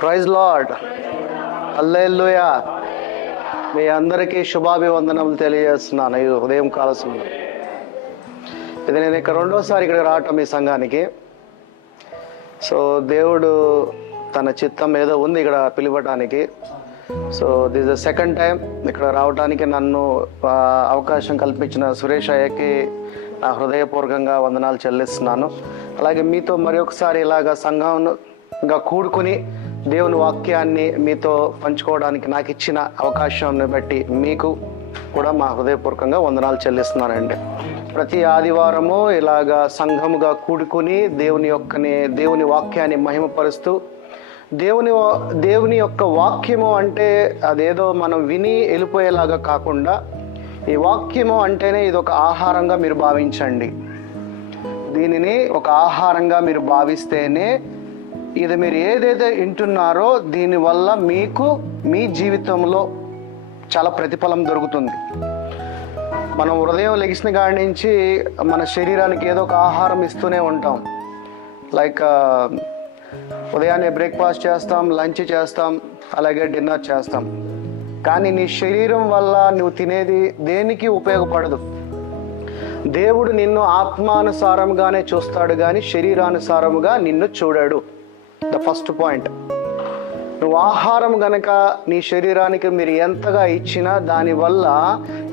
Praise lord, హల్లెలూయా. మీ అందరికీ శుభాభివందనములు తెలియజేస్తున్నాను. ఈ ఉదయం కాల సమయంలో ఇది నేను ఇక్కడ రెండోసారి ఇక్కడ రావటం ఈ సంఘానికి. సో దేవుడు తన చిత్తం ఏదో ఉంది ఇక్కడ పిలవటానికి. So this the second time ఇక్కడ రావడానికి నన్ను అవకాశం కల్పించిన సురేష్ అయ్యకి నా హృదయపూర్వకంగా వందనాలు చెల్లిస్తున్నాను. అలాగే మీతో మరి ఒకసారి ఇలాగా సంఘంగా కూడుకుని దేవుని వాక్యాన్ని మీతో పంచుకోవడానికి నాకు ఇచ్చిన అవకాశాన్ని బట్టి మీకు కూడా మా హృదయపూర్వకంగా వందనాలు చెల్లిస్తున్నానండి. ప్రతి ఆదివారము ఇలాగా సంఘముగా కూడుకుని దేవుని వాక్యాన్ని మహిమపరుస్తూ దేవుని యొక్క వాక్యము అంటే అదేదో మనం విని వెళ్ళిపోయేలాగా కాకుండా ఈ వాక్యము అంటేనే ఇది ఒక ఆహారంగా మీరు భావించండి. దీనిని ఒక ఆహారంగా మీరు భావిస్తేనే ఇది మీరు ఏదైతే వింటున్నారో దీనివల్ల మీకు మీ జీవితంలో చాలా ప్రతిఫలం దొరుకుతుంది. మనం ఉదయం లెగిసిన కాడి నుంచి మన శరీరానికి ఏదో ఒక ఆహారం ఇస్తూనే ఉంటాం. లైక్ ఉదయాన్నే బ్రేక్ఫాస్ట్ చేస్తాం, లంచ్ చేస్తాం, అలాగే డిన్నర్ చేస్తాం. కానీ నీ శరీరం వల్ల నువ్వు తినేది దేనికి ఉపయోగపడదు. దేవుడు నిన్ను ఆత్మానుసారంగానే చూస్తాడు కానీ శరీరానుసారముగా నిన్ను చూడాడు. The first point. నువ్వు ఆహారం గనక నీ శరీరానికి మీరు ఎంతగా ఇచ్చినా దానివల్ల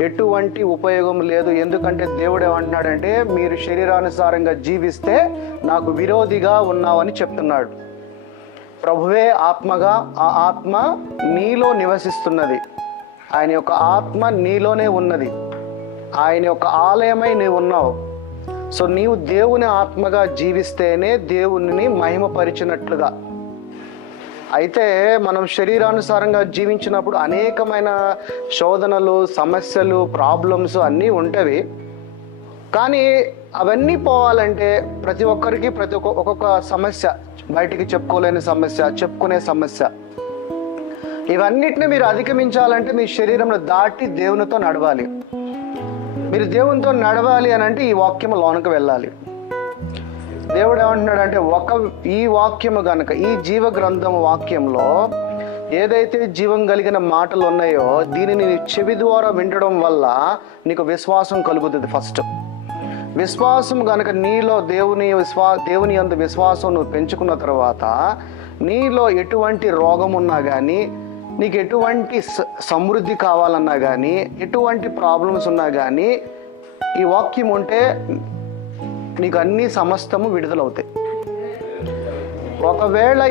ఎటువంటి ఉపయోగం లేదు. ఎందుకంటే దేవుడు ఏమంటున్నాడంటే మీరు శరీరానుసారంగా జీవిస్తే నాకు విరోధిగా ఉన్నావని చెప్తున్నాడు. ప్రభువే ఆత్మగా, ఆ ఆత్మ నీలో నివసిస్తున్నది. ఆయన యొక్క ఆత్మ నీలోనే ఉన్నది. ఆయన యొక్క ఆలయమై నీవు ఉన్నావు. సో నీవు దేవుని ఆత్మగా జీవిస్తేనే దేవుని మహిమపరిచినట్లుగా. అయితే మనం శరీరానుసారంగా జీవించినప్పుడు అనేకమైన శోధనలు, సమస్యలు, ప్రాబ్లమ్స్ అన్నీ ఉంటవి. కానీ అవన్నీ పోవాలంటే ప్రతి ఒక్కరికి ఒక్కొక్క సమస్య, బయటికి చెప్పుకోలేని సమస్య, చెప్పుకునే సమస్య, ఇవన్నిటిని మీరు అధిగమించాలంటే మీ శరీరంలో దాటి దేవునితో నడవాలి. మీరు దేవునితో నడవాలి అని అంటే ఈ వాక్యము లోనకు వెళ్ళాలి. దేవుడు ఏమంటున్నాడంటే ఈ వాక్యము గనక, ఈ జీవ గ్రంథము వాక్యంలో ఏదైతే జీవం కలిగిన మాటలు ఉన్నాయో దీనిని చెవి ద్వారా వినడం వల్ల నీకు విశ్వాసం కలుగుతుంది. ఫస్ట్ విశ్వాసం గనక నీలో దేవుని యందు విశ్వాసం నువ్వు పెంచుకున్న తర్వాత నీలో ఎటువంటి రోగం ఉన్నా కానీ, నీకు ఎటువంటి సమృద్ధి కావాలన్నా కానీ, ఎటువంటి ప్రాబ్లమ్స్ ఉన్నా కానీ ఈ వాక్యం ఉంటే నీకు అన్ని సమస్తము విడుదలవుతాయి. ఒకవేళ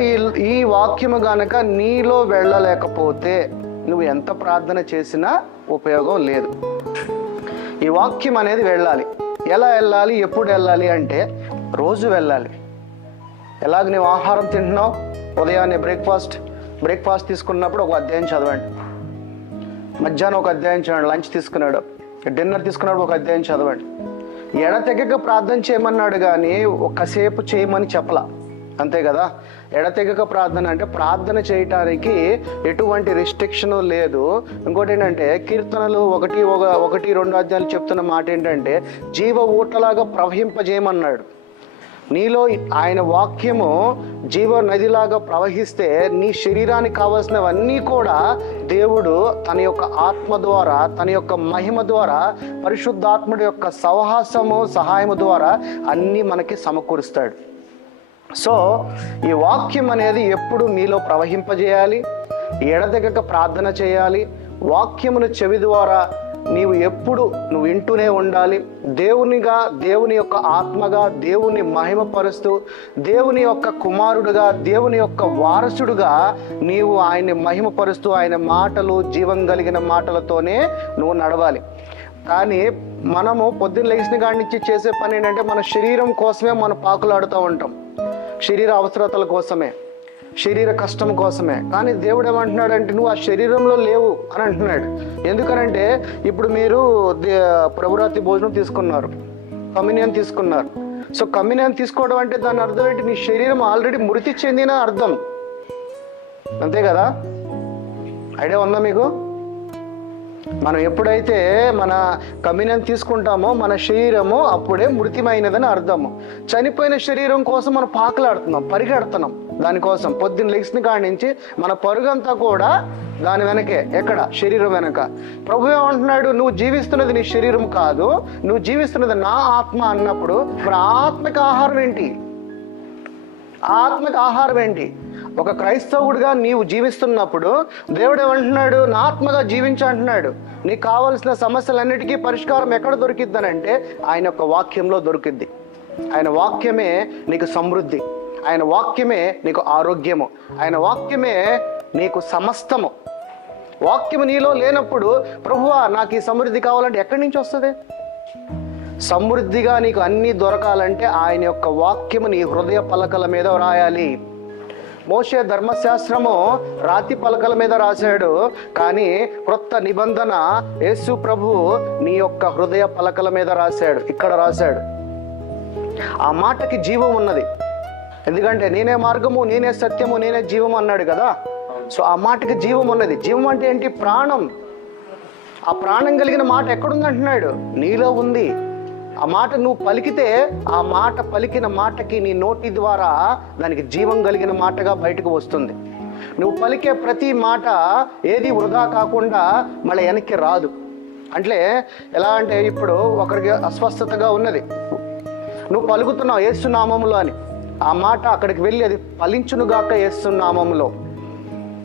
ఈ వాక్యము గనక నీలో వెళ్ళలేకపోతే నువ్వు ఎంత ప్రార్థన చేసినా ఉపయోగం లేదు. ఈ వాక్యం అనేది వెళ్ళాలి. ఎలా వెళ్ళాలి, ఎప్పుడు వెళ్ళాలి అంటే రోజు వెళ్ళాలి. ఎలాగ నువ్వు ఆహారం తింటున్నావు, ఉదయాన్నే బ్రేక్ఫాస్ట్ తీసుకున్నప్పుడు ఒక అధ్యాయం చదవండి, మధ్యాహ్నం ఒక అధ్యాయం చదవండి, లంచ్ తీసుకున్నాడు, డిన్నర్ తీసుకున్నాడు ఒక అధ్యాయం చదవండి. ఎడతెగక ప్రార్థన చేయమన్నాడు కానీ ఒక్కసేపు చేయమని చెప్పలా, అంతే కదా. ఎడతెగక ప్రార్థన అంటే ప్రార్థన చేయటానికి ఎటువంటి రిస్ట్రిక్షన్ లేదు. ఇంకోటి ఏంటంటే కీర్తనలు 1-2 అధ్యాయాలు చెప్తున్న మాట ఏంటంటే జీవ ఊటలాగా ప్రవహింపజేయమన్నాడు. నీలో ఆయన వాక్యము జీవ నదిలాగా ప్రవహిస్తే నీ శరీరానికి కావాల్సినవన్నీ కూడా దేవుడు తన యొక్క ఆత్మ ద్వారా, తన యొక్క మహిమ ద్వారా, పరిశుద్ధాత్ముడి యొక్క సహాయము ద్వారా అన్నీ మనకి సమకూరుస్తాడు. సో ఈ వాక్యం అనేది ఎప్పుడు మీలో ప్రవహింపజేయాలి, ఎడతెగక ప్రార్థన చేయాలి. వాక్యమును చెవి ద్వారా నువ్వు వింటూనే ఉండాలి. దేవుని యొక్క ఆత్మగా, దేవుని మహిమపరుస్తూ, దేవుని యొక్క కుమారుడుగా, దేవుని యొక్క వారసుడుగా నీవు ఆయన్ని మహిమపరుస్తూ ఆయన మాటలు, జీవం కలిగిన మాటలతోనే నువ్వు నడవాలి. కానీ మనము పొద్దున్న లేచిన కాడి నుంచి చేసే పని ఏంటంటే మన శరీరం కోసమే మనం పాకులాడుతూ ఉంటాం, శరీర అవసరతల కోసమే, శరీర కష్టం కోసమే. కానీ దేవుడు ఏమంటున్నాడంటే నువ్వు ఆ శరీరంలో లేవు అని అంటున్నాడు. ఎందుకనంటే ఇప్పుడు మీరు ప్రభురాత్రి భోజనం తీసుకున్నారు, కమ్యూనియన్ తీసుకున్నారు. సో కమ్యూనియన్ తీసుకోవడం అంటే దాని అర్థం ఏంటి? నీ శరీరం ఆల్రెడీ మృతి చెందిన అర్థం, అంతే కదా. ఐడియా ఉందా మీకు? మనం ఎప్పుడైతే మన కమ్యూనియన్ తీసుకుంటామో మన శరీరము అప్పుడే మృతిమైనదని అర్థము. చనిపోయిన శరీరం కోసం మనం పాకులాడుతున్నాం, పరిగెడుతున్నాం. దానికోసం పొద్దున్న లెగ్స్ని కాడి నుంచి మన పరుగంతా కూడా దాని వెనకే. ఎక్కడ? శరీరం వెనక. ప్రభు ఏమంటున్నాడు, నువ్వు జీవిస్తున్నది నీ శరీరం కాదు, నువ్వు జీవిస్తున్నది నా ఆత్మ అన్నప్పుడు మరి ఆత్మకి ఆహారం ఏంటి? ఆత్మకి ఆహారం ఏంటి? ఒక క్రైస్తవుడిగా నీవు జీవిస్తున్నప్పుడు దేవుడు ఏమంటున్నాడు, నా ఆత్మగా జీవించు అంటున్నాడు. నీకు కావలసిన సమస్యలన్నిటికీ పరిష్కారం ఎక్కడ దొరికిద్దనంటే ఆయన యొక్క వాక్యంలో దొరికిద్ది. ఆయన వాక్యమే నీకు సమృద్ధి, ఆయన వాక్యమే నీకు ఆరోగ్యము, ఆయన వాక్యమే నీకు సమస్తము. వాక్యము నీలో లేనప్పుడు ప్రభువా నాకు ఈ సమృద్ధి కావాలంటే ఎక్కడి నుంచి వస్తుంది? సమృద్ధిగా నీకు అన్నీ దొరకాలంటే ఆయన యొక్క వాక్యము నీ హృదయ పలకల మీద రాయాలి. మోషే ధర్మశాస్త్రము రాతి పలకల మీద రాశాడు, కానీ క్రొత్త నిబంధన యేసు ప్రభు నీ యొక్క హృదయ పలకల మీద రాశాడు. ఇక్కడ రాశాడు. ఆ మాటకి జీవం ఉన్నది. ఎందుకంటే నేనే మార్గము, నేనే సత్యము, నేనే జీవం అన్నాడు కదా. సో ఆ మాటకి జీవం ఉన్నది. జీవం అంటే ఏంటి? ప్రాణం. ఆ ప్రాణం కలిగిన మాట ఎక్కడుంది అంటున్నాడు? నీలో ఉంది. ఆ మాట నువ్వు పలికితే ఆ మాట పలికిన మాటకి నీ నోటి ద్వారా దానికి జీవం కలిగిన మాటగా బయటకు వస్తుంది. నువ్వు పలికే ప్రతి మాట ఏది వృధా కాకుండా మళ్ళీ వెనక్కి రాదు. అంటే ఎలా అంటే ఇప్పుడు ఒకరికి అస్వస్థతగా ఉన్నది, నువ్వు పలుకుతున్నావు యేసు నామములో అని, ఆ మాట అక్కడికి వెళ్ళి అది ఫలించునుగాక యేసు నామములో.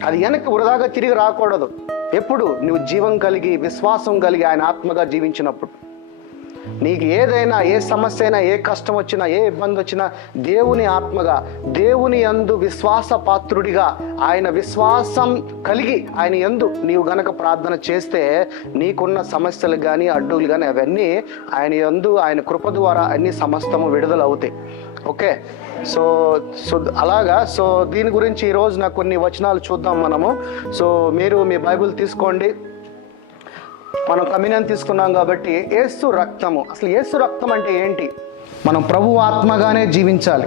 అది వెనక్కి వృధాగా తిరిగి రాకూడదు. ఎప్పుడు? నువ్వు జీవం కలిగి విశ్వాసం కలిగి ఆయన ఆత్మగా జీవించినప్పుడు. నీకు ఏదైనా, ఏ సమస్య అయినా, ఏ కష్టం వచ్చినా, ఏ ఇబ్బంది వచ్చినా దేవుని ఆత్మగా, దేవుని యందు విశ్వాస పాత్రుడిగా, ఆయన విశ్వాసం కలిగి ఆయన యందు నీవు గనక ప్రార్థన చేస్తే నీకున్న సమస్యలు కానీ అడ్డులు కానీ అవన్నీ ఆయన యందు ఆయన కృప ద్వారా అన్ని సమస్తము విడుదల అవుతాయి. ఓకే, సో అలాగా. సో దీని గురించి ఈరోజు నాకు కొన్ని వచనాలు చూద్దాం మనము. సో మీరు మీ బైబిల్ తీసుకోండి. మనం కమ్యూనియన్ తీసుకున్నాం కాబట్టి యేసు రక్తము, అసలు యేసు రక్తం అంటే ఏంటి? మనం ప్రభు ఆత్మగానే జీవించాలి.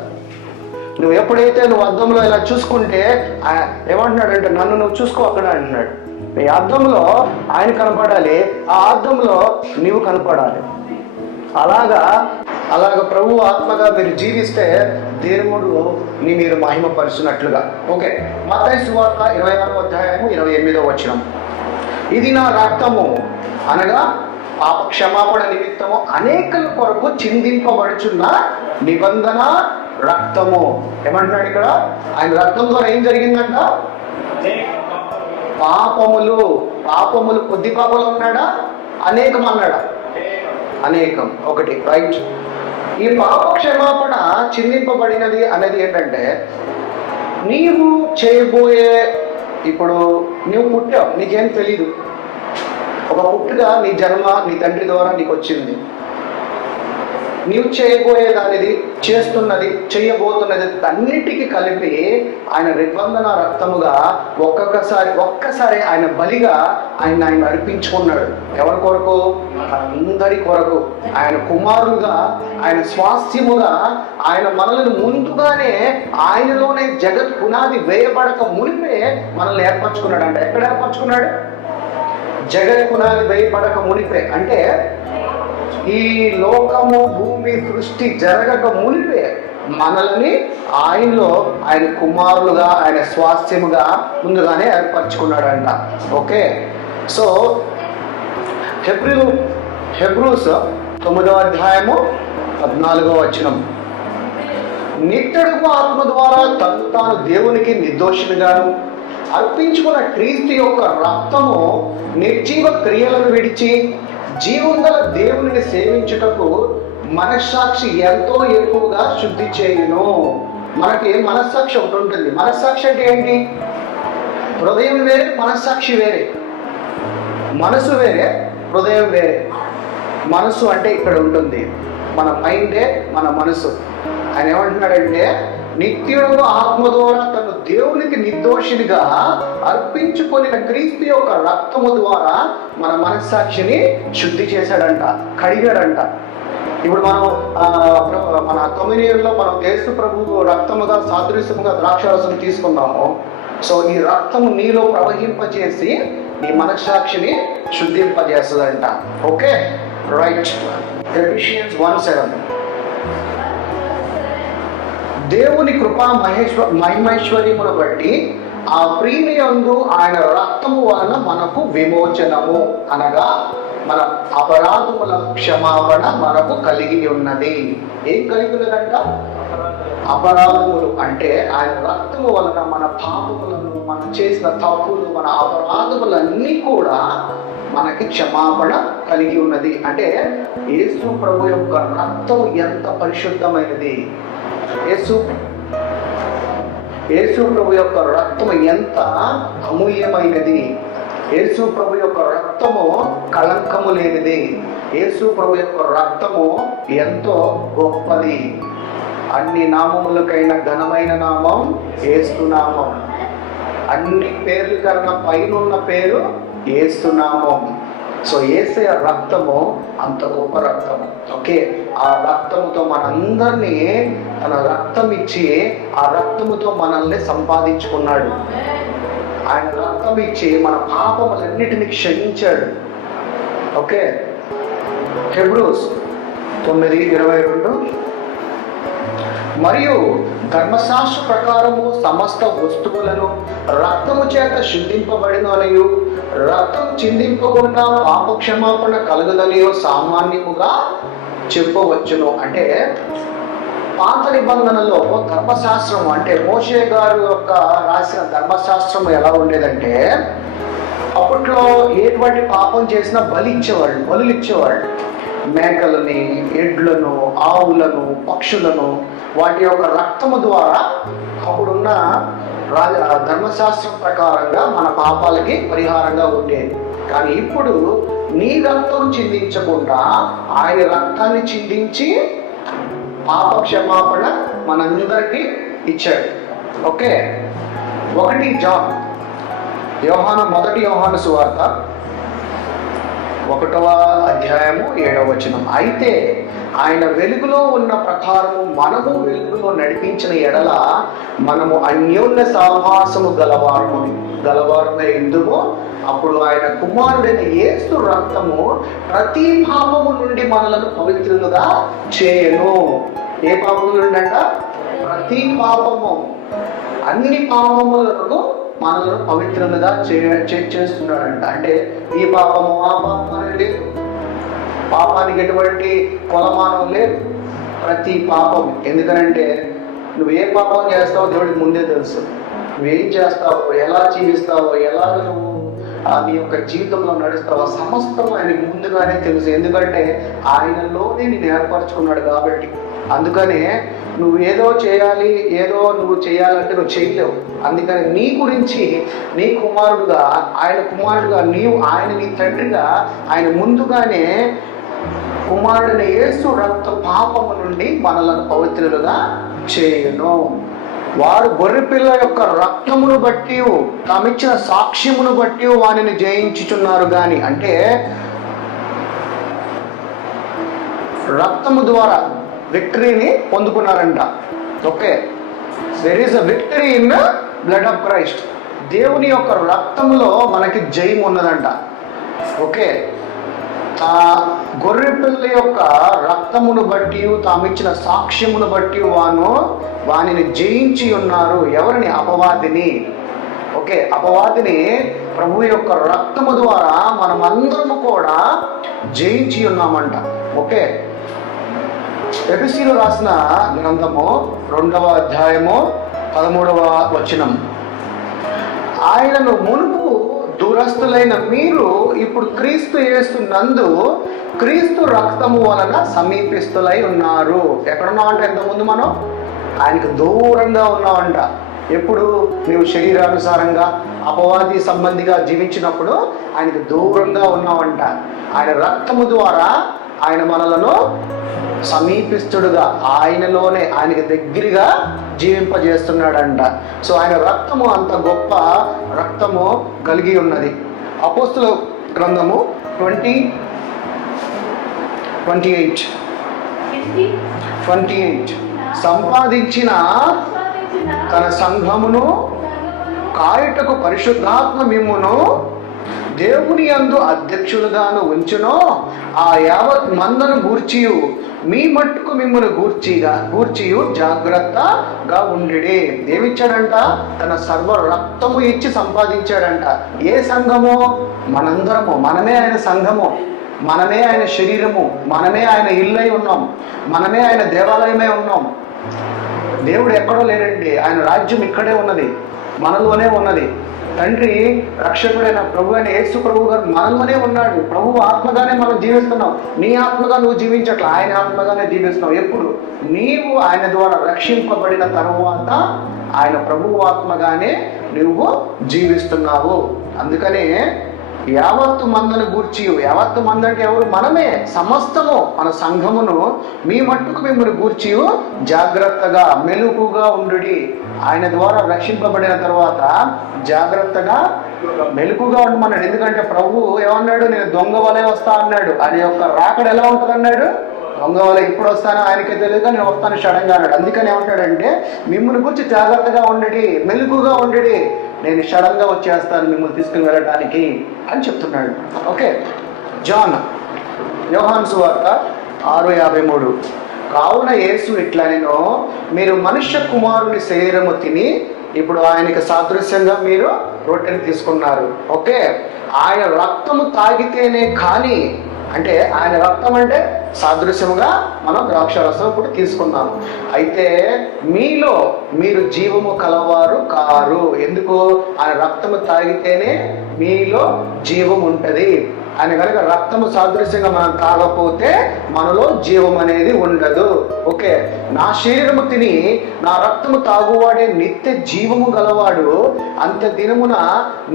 నువ్వు ఎప్పుడైతే నువ్వు అద్దంలో ఇలా చూసుకుంటే ఏమంటున్నాడంటే నన్ను నువ్వు చూసుకో అక్కడ అంటున్నాడు. ఈ అద్దంలో ఆయన కనపడాలి, ఆ అద్దంలో నీవు కనపడాలి. అలాగా ప్రభు ఆత్మగా మీరు జీవిస్తే దేవుడు మీరు మహిమపరుచున్నట్లుగా. ఓకే, మత్తయి సువార్త 26వ అధ్యాయము 28వ వచనం. ఇది నా రక్తము అనగా పాప క్షమాపణ నిమిత్తము అనేకుల కొరకు చిందింపబడుచున్న నిబంధన రక్తము. ఏమంటున్నాడు ఇక్కడ? ఆయన రక్తం ద్వారా ఏం జరిగిందంట? పాపములు కొద్ది పాపలు అన్నాడా? అనేకం అన్నాడా? అనేకం. ఒకటి, రైట్. ఈ పాప క్షమాపణ చిందింపబడినది అనేది ఏంటంటే నీవు చేయబోయే, ఇప్పుడు నువ్వు పుట్టావు, నీకేం తెలీదు. ఒక పుట్టుగా నీ జన్మ నీ తండ్రి ద్వారా నీకు వచ్చింది. నీవు చేయబోయేదానిది, చేస్తున్నది, చేయబోతున్నది అన్నిటికీ కలిపి ఆయన నిబంధన రక్తముగా ఒక్కసారి ఆయన బలిగా ఆయన అర్పించుకున్నాడు. ఎవరి కొరకు? అందరి కొరకు. ఆయన కుమారులుగా, ఆయన స్వాస్థ్యముగా ఆయన మనల్ని ముందుగానే ఆయనలోనే జగత్ పునాది వేయబడక మునిపే మనల్ని ఏర్పరచుకున్నాడు. అంటే ఎక్కడ ఏర్పరచుకున్నాడు? జగత్ పునాది వేయబడక మునిపే. అంటే ఈ లోకము భూమి సృష్టి జరగక మునిపే మనల్ని ఆయనలో ఆయన కుమారులుగా, ఆయన స్వాస్థ్యముగా ముందుగానే ఏర్పరచుకున్నాడంట. ఓకే, సో హెబ్రూస్ 9వ అధ్యాయము 14వ వచనం. నిత్యుడుకు ఆత్మ ద్వారా తను తాను దేవునికి నిర్దోషినిగాను అర్పించుకున్న క్రీస్తు యొక్క రక్తము నిర్జీవ క్రియలను విడిచి జీవం గల దేవుని సేవించుటకు మనస్సాక్షి ఎంతో ఎక్కువగా శుద్ధి చేయును. మనకి మనస్సాక్షి ఒకటి ఉంటుంది. మనస్సాక్షి అంటే ఏంటి? హృదయం వేరే, మనస్సాక్షి వేరే. మనసు వేరే, హృదయం వేరే. మనసు అంటే ఇక్కడ ఉంటుంది, మన మైండే మన మనసు. ఆయన ఏమంటున్నాడంటే నిత్యుడు ఆత్మ ద్వారా తను దేవునికి నిర్దోషినిగా అర్పించుకొనిన క్రీస్తు యొక్క రక్తము ద్వారా మన మనస్సాక్షిని శుద్ధి చేశాడంట, కడిగాడంట. ఇప్పుడు మనం మన కమ్యూనియన్లో మనం యేసు ప్రభు రక్తముగా సాదృశ్యముగా ద్రాక్షారసం తీసుకున్నాము. సో ఈ రక్తము నీలో ప్రవహింపజేసి నీ మనస్సాక్షిని శుద్ధింపజేస్తుందంట. Okay, right. ఎఫెసియన్స్ 1:7. దేవుని కృపా మహిమైశ్వర్యమును బట్టి ఆ ప్రీమియందు ఆయన రక్తము వలన మనకు విమోచనము, అనగా మన అపరాధముల క్షమాపణ మనకు కలిగి ఉన్నది. ఏం కలిగి ఉన్నదంట? అపరాధములు అంటే ఆయన రక్తము వలన మన పాపములను, మనం చేసిన తప్పులు, మన అపరాధములన్నీ కూడా మనకి క్షమాపణ కలిగి ఉన్నది. అంటే యేసు ప్రభు యొక్క రక్తం ఎంత పరిశుద్ధమైనది, యేసు ప్రభు యొక్క రక్తము ఎంత అమూల్యమైనది, యేసు ప్రభు యొక్క రక్తము కళంకము లేనిది, యేసు ప్రభు యొక్క రక్తము ఎంతో గొప్పది. అన్ని నామములకైన ఘనమైన నామం యేసు నామం. అన్ని పేర్లు కన్నా పైన పేరు యేసు నామం. సో యేసయ్య రక్తము అంత గొప్ప రక్తము. ఓకే, ఆ రక్తముతో మనందరినీ తన రక్తం ఇచ్చి ఆ రక్తముతో మనల్ని సంపాదించుకున్నాడు. ఆయన రక్తం ఇచ్చి మన పాపములన్నిటిని క్షమించాడు. ఓకే, హెబ్రూస్ 9:22 మరియు ధర్మశాస్త్ర ప్రకారము సమస్త వస్తువులను రక్తము చేత శుద్ధింపబడిననియు రక్తం చిందింపకుండా పాప క్షమాపణ కలుగుదనియో సామాన్యముగా చెప్పవచ్చును. అంటే పాత నిబంధనలో ధర్మశాస్త్రం అంటే మోషే గారు యొక్క రాసిన ధర్మశాస్త్రం ఎలా ఉండేదంటే, అప్పట్లో ఎటువంటి పాపం చేసినా బలులు ఇచ్చేవాళ్ళు. మేకలని, ఎడ్లను, ఆవులను, పక్షులను, వాటి యొక్క రక్తము ద్వారా అప్పుడున్న ధర్మశాస్త్రం ప్రకారంగా మన పాపాలకి పరిహారంగా ఉండేది. కానీ ఇప్పుడు నీ రక్తం చిందించకుండా ఆయన రక్తాన్ని చిందించి పాప క్షమాపణ మనందరికీ ఇచ్చాడు. ఓకే, 1 జాన్ మొదటి యోహాను సువార్త 1వ అధ్యాయము 7వ వచనం. అయితే ఆయన వెలుగులో ఉన్న ప్రకారము మనము వెలుగులో నడిపించిన ఎడల మనము అన్యోన్య సహవాసము గలవారమై ఎందుమో అప్పుడు ఆయన కుమారుడైన యేసు రక్తము ప్రతి పాపము నుండి మనలను పవిత్రులుగా చేయను. ఏ పాపము నుండి అంట? ప్రతి పాపము, అన్ని పాపములకు మనలను పవిత్రులుగా చేస్తున్నాడంట. అంటే ఈ పాపము ఆ పాపం అనేది లేదు, పాపానికి ఎటువంటి కొలమానం లేదు. ప్రతి పాపం, ఎందుకనంటే నువ్వు ఏ పాపం చేస్తావో దేవుడికి ముందే తెలుసు. నువ్వేం చేస్తావో, ఎలా జీవిస్తావో, ఎలా నువ్వు నీ యొక్క జీవితంలో నడుస్తావో సమస్తం ఆయనకి ముందుగానే తెలుసు. ఎందుకంటే ఆయనలోనే నేను ఏర్పరచుకున్నాడు కాబట్టి. అందుకనే నువ్వు ఏదో చేయాలంటే నువ్వు చేయలేవు. అందుకని నీ గురించి నీ కుమారుడుగా, ఆయన కుమారుడుగా నీవు ఆయన నీ తండ్రిగా ఆయన ముందుగానే కుమారుడైన యేసు రక్త పాపము నుండి మనలను పవిత్రులుగా చేయును. వారు గొర్రెపిల్ల యొక్క రక్తమును బట్టి తామిచ్చిన సాక్ష్యమును బట్టి వానిని జయించుచున్నారు. గాని అంటే రక్తము ద్వారా విక్టరీని పొందుకున్నారంట. Okay, there is a victory in blood of Christ. దేవుని యొక్క రక్తంలో మనకి జయం ఉన్నదంట. ఓకే, ఆ గొర్రెపిల్ల యొక్క రక్తమును బట్టి తామిచ్చిన సాక్ష్యమును బట్టి వానిని జయించి ఉన్నారు. ఎవరిని? అపవాదిని. ఓకే, అపవాదిని ప్రభు యొక్క రక్తము ద్వారా మనమందరము కూడా జయించి ఉన్నామంట. ఓకే, ఎఫెసీయులకు రాసిన గ్రంథము 2వ అధ్యాయము 13వ వచనం. ఆయనను మునుపు దూరస్తులైన మీరు ఇప్పుడు క్రీస్తు యేసునందు క్రీస్తు రక్తము వలన సమీపిస్తులై ఉన్నారు. ఎక్కడున్నావంట? ఇంతకుముందు మనం ఆయనకు దూరంగా ఉన్నావంట. ఎప్పుడు? నీవు శరీరానుసారంగా అపవాది సంబంధిగా జీవించినప్పుడు ఆయనకు దూరంగా ఉన్నావంట. ఆయన రక్తము ద్వారా ఆయన మనలను సమీపిస్తుడుగా, ఆయనలోనే ఆయనకి దగ్గరగా జీవింపజేస్తున్నాడంట. సో ఆయన రక్తము అంత గొప్ప రక్తము కలిగి ఉన్నది. అపోస్తుల గ్రంథము 28 సంపాదించిన తన సంఘమును కాయుటకు పరిశుద్ధాత్మ మిమ్మును దేవుని యందు అధ్యక్షులుగాను ఉంచునో ఆ యావత్ మందను గూర్చియు మీ మట్టుకు మిమ్మల్ని గూర్చియు జాగ్రత్తగా ఉండిడి. ఏమిచ్చాడంట? తన సర్వ రక్తము ఇచ్చి సంపాదించాడంట. ఏ సంఘము? మనందరము. మనమే ఆయన సంఘము, మనమే ఆయన శరీరము, మనమే ఆయన ఇల్లై ఉన్నాం, మనమే ఆయన దేవాలయమే ఉన్నాం. దేవుడు ఎక్కడో లేడండి, ఆయన రాజ్యం ఇక్కడే ఉన్నది, మనలోనే ఉన్నది. తండ్రి రక్షకుడైన ప్రభు అయిన యేసు ప్రభు గారు మనలోనే ఉన్నాడు. ప్రభు ఆత్మగానే మనం జీవిస్తున్నాం. నీ ఆత్మగా నువ్వు జీవించట్లా, ఆయన ఆత్మగానే జీవిస్తున్నావు. ఎప్పుడు? నీవు ఆయన ద్వారా రక్షింపబడిన తరువాత ఆయన ప్రభు ఆత్మగానే నువ్వు జీవిస్తున్నావు. అందుకనే యావత్తు మందను గూర్చి, యావత్తు మంది అంటే ఎవరు? మనమే, సమస్తము మన సంఘమును మీ మట్టుకు మిమ్మల్ని గూర్చి జాగ్రత్తగా మెలుకుగా ఉండుడి. ఆయన ద్వారా రక్షింపబడిన తర్వాత జాగ్రత్తగా మెలుకుగా ఉండమన్నాడు. ఎందుకంటే ప్రభు ఏమన్నాడు? నేను దొంగ వలె వస్తా అన్నాడు. ఆయన యొక్క రాకడ ఎలా ఉంటుంది అన్నాడు? దొంగ వలె. ఎప్పుడు వస్తానో ఆయనకే తెలియదు, నేను వస్తాను సడన్గా అన్నాడు. అందుకని ఏమంటాడంటే మిమ్మల్ని గురించి జాగ్రత్తగా ఉండడి, మెలుకుగా ఉండడి, నేను సడన్గా వచ్చేస్తాను మిమ్మల్ని తీసుకుని వెళ్ళడానికి అని చెప్తున్నాడు. ఓకే, యోహాను సువార్త 6:53. కావున యేసు ఇట్లా, నేను మీరు మనుష్య కుమారుని శరీరము తిని, ఇప్పుడు ఆయనకి సాదృశ్యంగా మీరు రొట్టెని తీసుకున్నారు. ఓకే, ఆయన రక్తము తాగితేనే కానీ, అంటే ఆయన రక్తం అంటే సాదృశ్యముగా మనం ద్రాక్షారసం ఇప్పుడు తీసుకున్నాము. అయితే మీలో మీరు జీవము కలవారు కారు. ఎందుకు? ఆయన రక్తము తాగితేనే మీలో జీవం ఉంటుంది. ఆయన కనుక రక్తము సాదృశ్యంగా మనం తాగకపోతే మనలో జీవం అనేది ఉండదు. ఓకే, నా శరీరము తిని నా రక్తము తాగువాడే నిత్య జీవము గలవాడు, అంత్య దినమున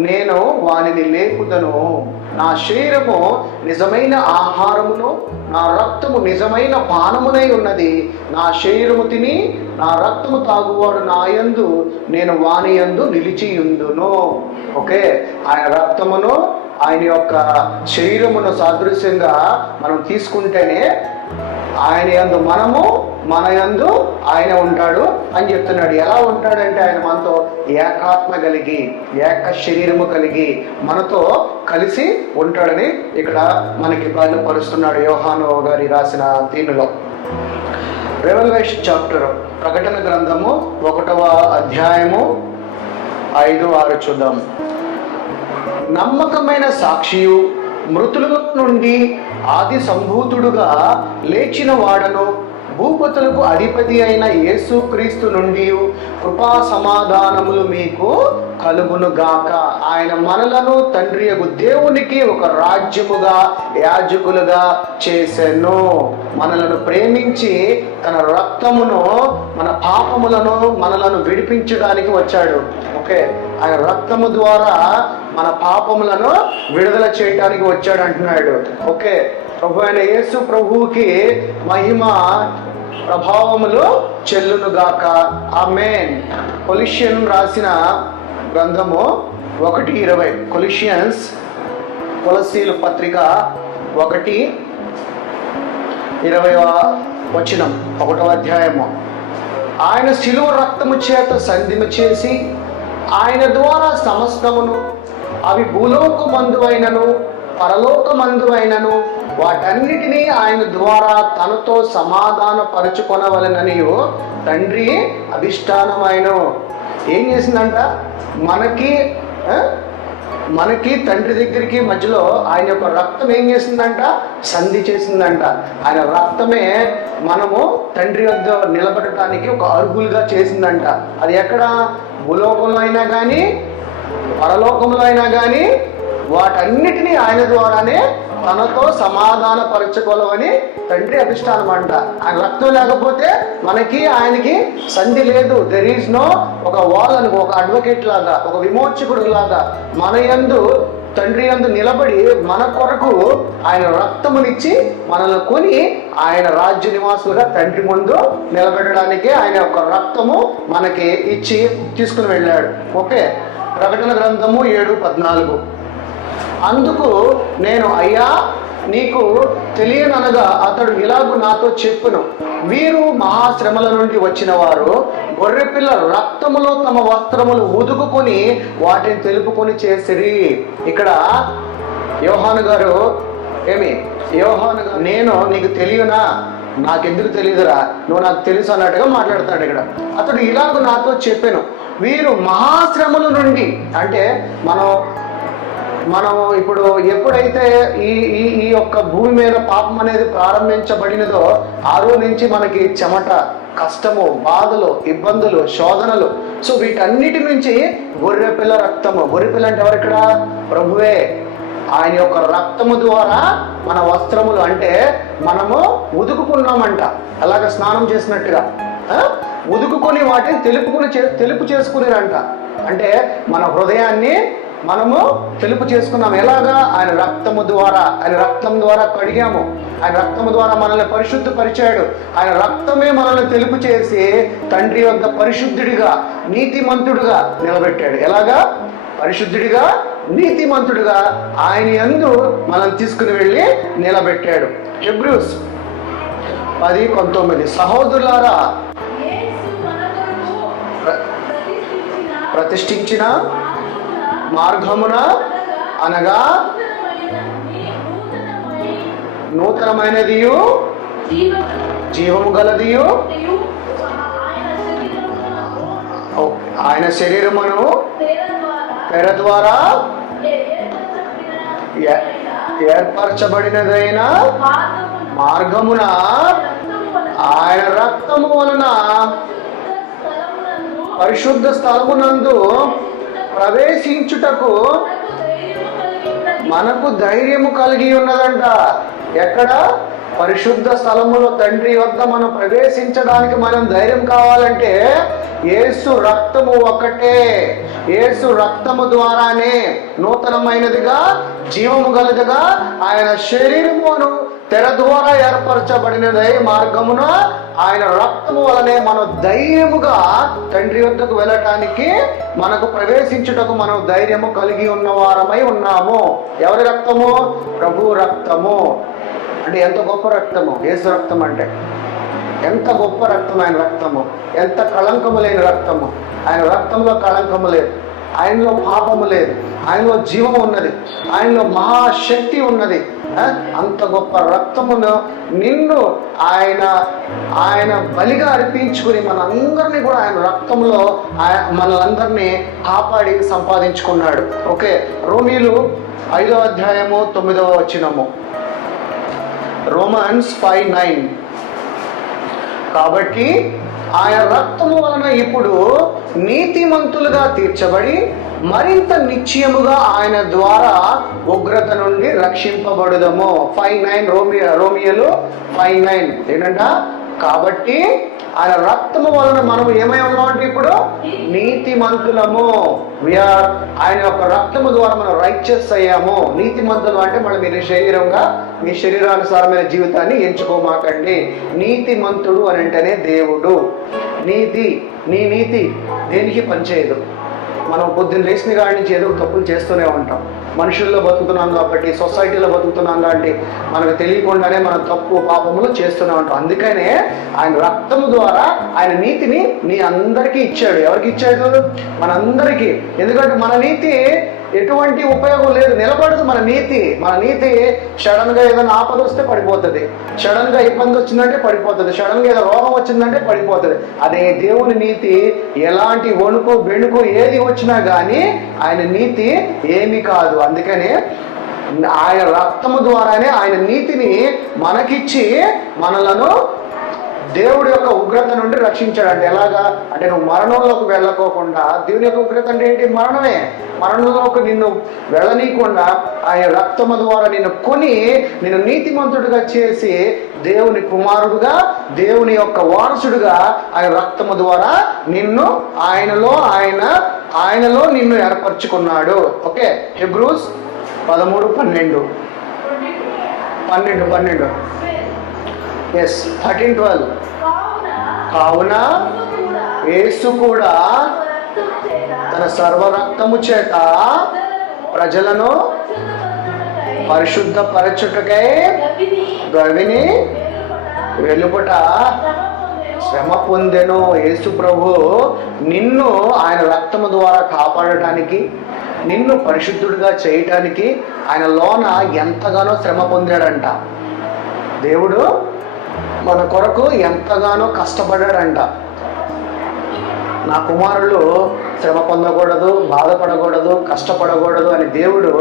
నేను వానిని లేపుదను. నా శరీరము నిజమైన ఆహారమును, నా రక్తము నిజమైన పానమునై ఉన్నది. నా శరీరము తిని నా రక్తము తాగువాడు నా యందు, నేను వాని యందు నిలిచియుందును. ఓకే, ఆయన రక్తమును ఆయన యొక్క శరీరమును సాదృశ్యంగా మనం తీసుకుంటేనే ఆయన యందు మనము, మన యందు ఆయన ఉంటాడు అని చెప్తున్నాడు. ఎలా ఉంటాడంటే ఆయన మనతో ఏకాత్మ కలిగి, ఏక శరీరము కలిగి మనతో కలిసి ఉంటాడని ఇక్కడ మనకి బయలుపరుస్తున్నాడు యోహాను గారి రాసిన దీనిలో. రెవల్యూషన్ చాప్టర్, ప్రకటన గ్రంథము 1వ అధ్యాయము 5-6 చూద్దాం. నమ్మకమైన సాక్షియు, మృతుల నుండి ఆది సంభూతుడుగా లేచిన వాడను, భూపతులకు అధిపతి అయిన యేసు క్రీస్తు నుండి కృపా సమాధానములు మీకు కలుగును గాక. ఆయన మనలను తండ్రి యగు దేవునికి ఒక రాజ్యముగా, యాజకులుగా చేసెను. మనలను ప్రేమించి తన రక్తమును, మన పాపములను, మనలను విడిపించడానికి వచ్చాడు. ఓకే, ఆయన రక్తము ద్వారా మన పాపములను విడుదల చేయడానికి వచ్చాడు అంటున్నాడు. ఓకే, ప్రభు అయిన యేసు ప్రభువుకి మహిమ ప్రభావములు చెల్లునుగాక. ఆమేన్. కొలిషియన్ రాసిన గ్రంథము 1:20. కొలసీలు పత్రిక 1:20 1వ అధ్యాయము. ఆయన శిలువ రక్తము చేత సంధిమ చేసి, ఆయన ద్వారా సమస్తమును, అవి భూలోకమందు అయినను పరలోకమందు అయినను వాటన్నిటినీ ఆయన ద్వారా తనతో సమాధాన పరుచుకొనవలెనని తండ్రి అధిష్టానమైన. ఏం చేసిందంట? మనకి తండ్రి దగ్గరికి మధ్యలో ఆయన యొక్క రక్తం ఏం చేసిందంట? సంధి చేసిందంట. ఆయన రక్తమే మనము తండ్రి వద్ద నిలబడటానికి ఒక అర్హులుగా చేసిందంట. అది ఎక్కడ? భూలోకంలో అయినా కానీ పరలోకంలో అయినా కానీ వాటన్నిటినీ ఆయన ద్వారానే తనతో సమాధాన పరచుకోవాలని తండ్రి అధిష్టానం అంట. ఆయన రక్తం లేకపోతే మనకి ఆయనకి సంధి లేదు. దెర్ ఈజ్ నో ఒక వాల్ అని, ఒక అడ్వకేట్ లాగా, ఒక విమోచకుడు లాగా మన యందు, తండ్రి యందు నిలబడి మన కొరకు ఆయన రక్తమునిచ్చి మనల్ని కొని ఆయన రాజ్య నివాసులుగా తండ్రి ముందు నిలబెట్టడానికి ఆయన యొక్క రక్తము మనకి ఇచ్చి తీసుకుని వెళ్ళాడు. ఓకే, ప్రకటన గ్రంథము 7:14. అందుకు నేను, అయ్యా నీకు తెలియననగా అతడు ఇలాగూ నాతో చెప్పును, వీరు మహాశ్రమల నుండి వచ్చిన వారు గొర్రెపిల్ల రక్తములో తమ వస్త్రములు ఉదుకుకొని వాటిని తెలుపుకొని చేసిరి. ఇక్కడ యోహాను గారు యోహాను గారు, నేను నీకు తెలియనా, నాకెందుకు తెలియదురా, నువ్వు నాకు తెలుసు అన్నట్టుగా మాట్లాడతాడు ఇక్కడ. అతడు ఇలాగ నాతో చెప్పాను, వీరు మహాశ్రమల నుండి, అంటే మనం ఇప్పుడు ఎప్పుడైతే ఈ ఈ ఈ యొక్క భూమి మీద పాపం అనేది ప్రారంభించబడినదో ఆ రోజు నుంచి మనకి చెమట, కష్టము, బాధలు, ఇబ్బందులు, శోధనలు. సో వీటన్నిటి నుంచి గొర్రెపిల్ల రక్తము, గొర్రెపిల్ల అంటే ఎవరు ఇక్కడ? ప్రభువే. ఆయన యొక్క రక్తము ద్వారా మన వస్త్రములు, అంటే మనము ఉదుకుకున్నామంట, అలాగ స్నానం చేసినట్టుగా ఉదుకుకొని వాటిని తెలుపు చేసుకునేరంట. అంటే మన హృదయాన్ని మనము తెలుపు చేసుకున్నాం. ఎలాగా? ఆయన రక్తము ద్వారా, ఆయన రక్తం ద్వారా కడిగాము, ఆయన రక్తము ద్వారా మనల్ని పరిశుద్ధపరిచాడు. ఆయన రక్తమే మనల్ని తెలుపు చేసి తండ్రి యొక్క పరిశుద్ధుడిగా, నీతిమంతుడుగా నిలబెట్టాడు. ఎలాగా? పరిశుద్ధుడిగా, నీతిమంతుడుగా ఆయన యందు మనం తీసుకుని వెళ్ళి నిలబెట్టాడు. హెబ్రూస్ 10:19 సహోదరులారా, ప్రతిష్ఠించిన మార్గమున అనగా నూతనమైనదియు జీవము గలదియు ఆయన శరీరమును తెర ద్వారా ఏర్పరచబడినదైన మార్గమున ఆయన రక్తము వలన పరిశుద్ధ స్థలమునందు ప్రవేశించుటకు మనకు ధైర్యము కలిగి ఉన్నదంట. ఎక్కడ? పరిశుద్ధ స్థలములో తండ్రి వద్ద మనం ప్రవేశించడానికి మనం ధైర్యం కావాలంటే యేసు రక్తము ఒకటే. యేసు రక్తము ద్వారానే నూతనమైనదిగా, జీవము గలదిగా ఆయన శరీరమును తెర ద్వారా ఏర్పరచబడినదై మార్గమున ఆయన రక్తము వలనే మనం ధైర్యముగా తండ్రి వద్దకు వెళ్ళటానికి, మనకు ప్రవేశించుటకు మనం ధైర్యము కలిగి ఉన్నవారమై ఉన్నాము. ఎవరి రక్తము? ప్రభు రక్తము. అంటే ఎంత గొప్ప రక్తము యేసు రక్తం అంటే! ఎంత గొప్ప రక్తం ఆయన రక్తము! ఎంత కళంకము లేని రక్తము! ఆయన రక్తంలో కళంకము లేదు, ఆయనలో పాపము లేదు, ఆయనలో జీవము ఉన్నది, ఆయనలో మహాశక్తి ఉన్నది. అంత గొప్ప రక్తమును నిన్ను ఆయన బలిగా అర్పించుకుని మనందరినీ కూడా ఆయన రక్తంలో మనలందరినీ కాపాడి సంపాదించుకున్నాడు. ఓకే, రోమీలు 5:9 రోమన్స్ 5:9 కాబట్టి ఆయన రక్తము వలన ఇప్పుడు నీతిమంతులుగా తీర్చబడి మరింత నిశ్చయముగా ఆయన ద్వారా ఉగ్రత నుండి రక్షింపబడుదము. 5:9 రోమియోలు 5:9 ఏంటంట? కాబట్టి ఆయన రక్తము వలన మనం ఏమై ఉన్నామంటే ఇప్పుడు నీతిమంతులము. ఆయన యొక్క రక్తము ద్వారా మనం రైచియస్ అయ్యాము. నీతిమంతులు అంటే మళ్ళీ మీరు శరీరంగా మీ శరీరానుసారమైన జీవితాన్ని ఎంచుకోమాకండి. నీతిమంతుడు అని అంటేనే దేవుడు. నీ నీతి దేనికి పనిచేయదు. మనం పొద్దున్న లేచిన కాడి నుంచి ఏదో తప్పులు చేస్తూనే ఉంటాం. మనుషుల్లో బతుకుతున్నాం కాబట్టి, సొసైటీలో బతుకుతున్నాం కాబట్టి మనకు తెలియకుండానే మనం తప్పు పాపములు చేస్తూనే ఉంటాం. అందుకనే ఆయన రక్తము ద్వారా ఆయన నీతిని నీ అందరికీ ఇచ్చాడు. ఎవరికి ఇచ్చాడు? మనందరికీ. ఎందుకంటే మన నీతి ఎటువంటి ఉపయోగం లేదు, నిలబడదు. మన నీతి సడన్ గా ఏదైనా ఆపద వస్తే పడిపోతుంది, సడన్ గా ఇబ్బంది వచ్చిందంటే పడిపోతుంది, సడన్ గా ఏదో రోగం వచ్చిందంటే పడిపోతుంది. అదే దేవుని నీతి ఎలాంటి వణుకు బెణుకు ఏది వచ్చినా కానీ ఆయన నీతి ఏమీ కాదు. అందుకనే ఆయన రక్తము ద్వారానే ఆయన నీతిని మనకిచ్చి మనలను దేవుడి యొక్క ఉగ్రత నుండి రక్షించాడు. ఎలాగా అంటే నువ్వు మరణంలోకి వెళ్ళకోకుండా, దేవుని యొక్క ఉగ్రత అంటే ఏంటి? మరణమే. మరణంలోకి నిన్ను వెళ్ళనీయకుండా ఆయన రక్తము ద్వారా నిన్ను కొని నిన్ను నీతిమంతుడిగా చేసి దేవుని కుమారుడుగా, దేవుని యొక్క వారసుడుగా ఆయన రక్తము ద్వారా నిన్ను ఆయనలో నిన్ను ఏర్పరచుకున్నాడు. ఓకే, హెబ్రూస్ 13:12 13:12 కావున యేసు కూడా తన సర్వరక్తము చేత ప్రజలను పరిశుద్ధపరచుటకై గవిని వెలుపట శ్రమ పొందెను. యేసు ప్రభు నిన్ను ఆయన రక్తము ద్వారా కాపాడటానికి, నిన్ను పరిశుద్ధుడిగా చేయటానికి ఆయన లోన ఎంతగానో శ్రమ పొందాడంట. దేవుడు మన కొరకు ఎంతగానో కష్టపడ్డాడంట. నా కుమారులు శ్రమ పొందకూడదు, బాధపడకూడదు, కష్టపడకూడదు అని దేవుడు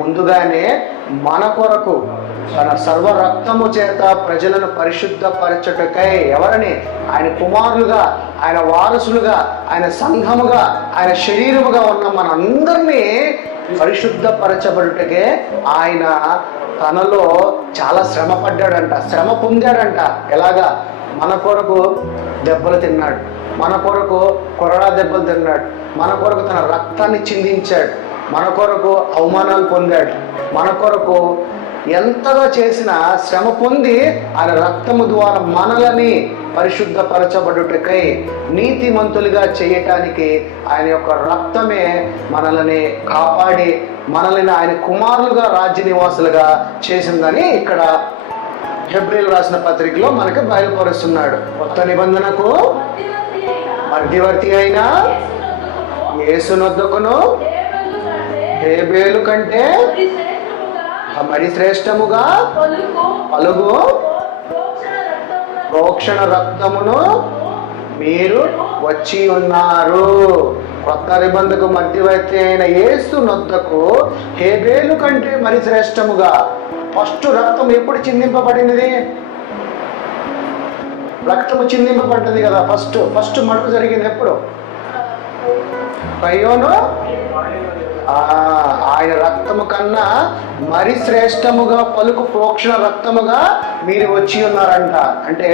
ముందుగానే మన కొరకు తన సర్వ రక్తము చేత ప్రజలను పరిశుద్ధపరచుటకై ఎవరని? ఆయన కుమారులుగా, ఆయన వారసులుగా, ఆయన సంఘముగా, ఆయన శరీరముగా ఉన్న మనందరినీ పరిశుద్ధపరచబడుటకే ఆయన తనలో చాలా శ్రమ పడ్డాడంట, శ్రమ పొందాడంట. ఎలాగా? మన కొరకు దెబ్బలు తిన్నాడు, మన కొరకు కొరడా దెబ్బలు తిన్నాడు, మన కొరకు తన రక్తాన్ని చిందించాడు, మన కొరకు అవమానాలు పొందాడు, మన కొరకు ఎంతగా చేసినా శ్రమ పొంది ఆయన రక్తము ద్వారా మనలని పరిశుద్ధపరచబడుటకై నీతిమంతులుగా చేయటానికి ఆయన యొక్క రక్తమే మనల్ని కాపాడి మనల్ని ఆయన కుమారులుగా రాజ్య నివాసులుగా చేసిందని ఇక్కడ హెబ్రీయులకు రాసిన పత్రికలో మనకు బయలుపరుస్తున్నాడు. కొత్త నిబంధనకు మధ్యవర్తి అయిన యేసునొద్దకును హేబేలు కంటే మరి శ్రేష్టముగా పలుగు ప్రోక్షణ రక్తమును మీరు వచ్చి ఉన్నారు. కొత్త నిబంధనకు మధ్యవర్తి అయిన యేసునొద్దకు హేబేలు కంటే మరి శ్రేష్టముగా. ఫస్ట్ రక్తం ఎప్పుడు చిందింపబడినది? రక్తము చిందింపబడ్డది కదా. ఫస్ట్ మడుపు జరిగింది ఎప్పుడు? కయ్యోను ఆయన రక్తము కన్నా మరి శ్రేష్టముగా పలుకు ప్రోక్షణ రక్తముగా మీరు వచ్చి ఉన్నారంట. అంటే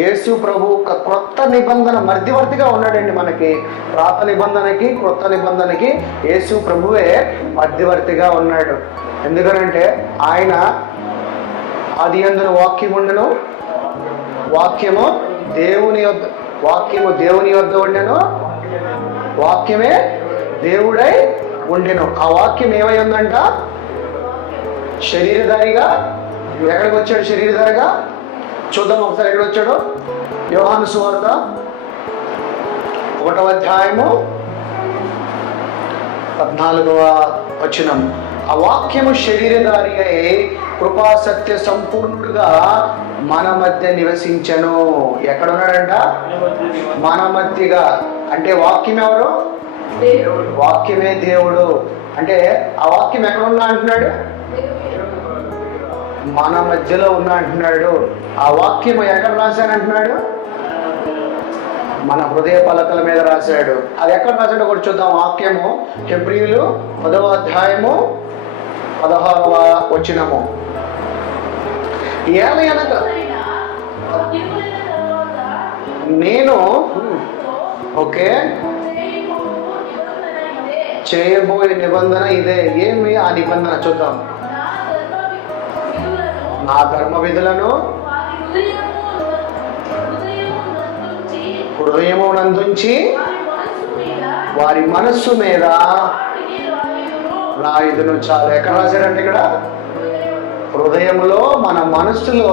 యేసు ప్రభు క్రొత్త నిబంధన మధ్యవర్తిగా ఉన్నాడండి. మనకి పాత నిబంధనకి క్రొత్త నిబంధనకి యేసు ప్రభువే మధ్యవర్తిగా ఉన్నాడు. ఎందుకనంటే ఆయన ఆది యందున వాక్యం ఉండెను, వాక్యము దేవుని యొద్ద ఉండెను, వాక్యమే దేవుడై ఉండెను. ఆ వాక్యం ఏమై ఉందంట? శరీరధారిగా. ఎక్కడికి వచ్చాడు శరీరధారిగా? చూద్దాం ఒకసారి. ఎక్కడ వచ్చాడు? యోహాను సువార్త 1వ అధ్యాయము 14వ వచనం. ఆ వాక్యము శరీరధారి అయి కృపా సత్య సంపూర్ణుడుగా మన మధ్య నివసించను. ఎక్కడ ఉన్నాడంట? మన మధ్యగా. అంటే వాక్యం ఎవరు? వాక్యమే దేవుడు. అంటే ఆ వాక్యం ఎక్కడ ఉన్నా అంటున్నాడు? మన మధ్యలో ఉన్నా అంటున్నాడు. ఆ వాక్యం ఎక్కడ రాశానంటున్నాడు? మన హృదయ పలకల మీద రాశాడు. అది ఎక్కడ రాశాడో కూడా చూద్దాం. వాక్యము హెబ్రీయులు 10వ అధ్యాయము 16వ వచనము. ఏలయనగా నేను ఓకే చేయబోయే నిబంధన ఇదే. ఏమి ఆ నిబంధన? చూద్దాం. నా ధర్మ విధులను హృదయము నందుంచి వారి మనస్సు మీద రాయుదును. చాలు. ఎక్కడ రాశాడంటే ఇక్కడ హృదయంలో, మన మనస్సులో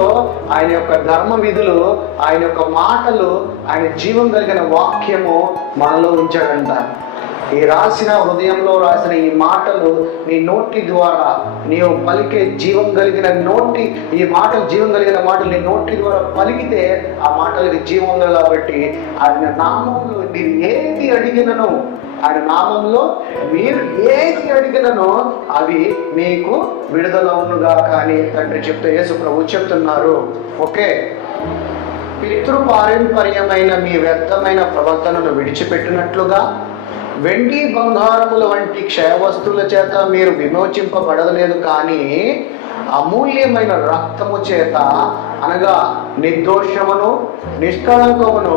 ఆయన యొక్క ధర్మ విధులు, ఆయన యొక్క మాటలు, ఆయన జీవం కలిగిన వాక్యము మనలో ఉంచాడంట. ఈ రాసిన హృదయంలో రాసిన ఈ మాటలు నీ నోటి ద్వారా నీవు పలికే జీవం కలిగిన నోటి ఈ మాటలు, జీవం కలిగిన మాటలు నీ నోటి ద్వారా పలికితే ఆ మాటలకి జీవం ఉంది. కాబట్టి ఆయన నామంలో మీరు ఏది అడిగినను, ఆయన నామంలో మీరు ఏది అడిగినను అవి మీకు విడుదల అవునుగా కానీ తండ్రి చెప్తే యేసు ప్రభు చెప్తున్నారు. ఓకే. పితృపారంపర్యమైన మీ వ్యర్థమైన ప్రవర్తనను విడిచిపెట్టినట్లుగా వెండి బంగారముల వంటి క్షయ వస్తువుల చేత మీరు విమోచింపబడలేదు, కానీ అమూల్యమైన రక్తము చేత, అనగా నిర్దోషమును నిష్కళంకమును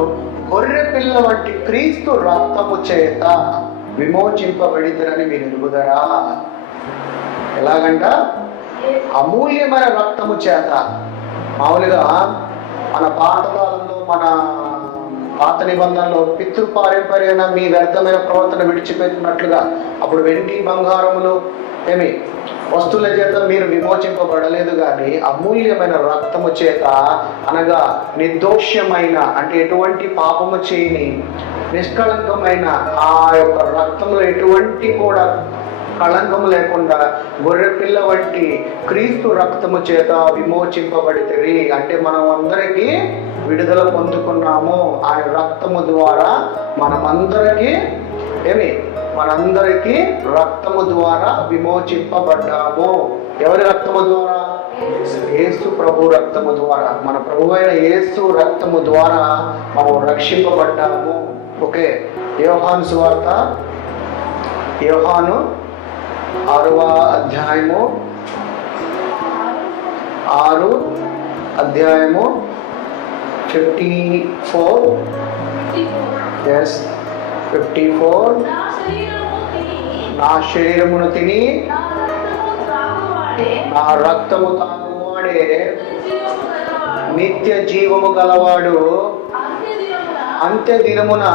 గొర్రె పిల్ల వంటి క్రీస్తు రక్తము చేత విమోచింపబడిద్దరని మీరు ఎరుగుదరా. ఎలాగంట? అమూల్యమైన రక్తము చేత. మామూలుగా మన పాతకాలంలో, మన పాత నిబంధనలో పితృపారంపర్యన మీ వ్యర్థమైన ప్రవర్తన విడిచిపెట్టినట్లుగా అప్పుడు వెండి బంగారములు ఏమి వస్తువుల చేత మీరు విమోచింపబడలేదు, కానీ అమూల్యమైన రక్తము చేత, అనగా నిర్దోష్యమైన, అంటే ఎటువంటి పాపము చేయని నిష్కళంకమైన ఆ యొక్క రక్తంలో ఎటువంటి కూడా కళంకము లేకుండా గొర్రె పిల్ల వంటి క్రీస్తు రక్తము చేత విమోచింపబడితిరి. అంటే మనం అందరికీ విడుదల పొందుకున్నాము. ఆయన రక్తము ద్వారా మనందరికీ రక్తము ద్వారా విమోచింపబడ్డాము. ఎవరి రక్తము ద్వారా? యేసు ప్రభు రక్తము ద్వారా. మన ప్రభు అయిన యేసు రక్తము ద్వారా మనం రక్షింపబడ్డాము. ఓకే, యోహాను సువార్త, యోహాను 6వ అధ్యాయము 54. Yes, 54. నా శరీరమును తిని నా రక్తము తాగువాడే నిత్య జీవము గలవాడు. అంత్య దినమున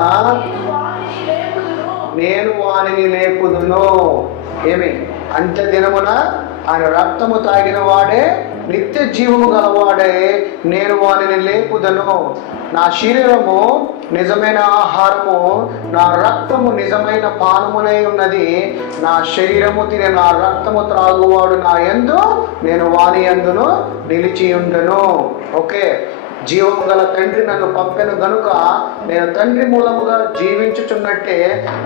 నేను వానిని లేపుదును. అంత్య దినమున ఆయన రక్తము తాగిన వాడే నిత్య జీవము గలవాడే నేను వానిని లేపుదను. నా శరీరము నిజమైన ఆహారము, నా రక్తము నిజమైన పానమునై ఉన్నది. నా శరీరము తిని నా రక్తము త్రాగువాడు నా యందు, నేను వాని యందును నిలిచి ఉండును. ఓకే, జీవము గల తండ్రి నన్ను పంపెను గనుక నేను తండ్రి మూలముగా జీవించుచున్నట్టే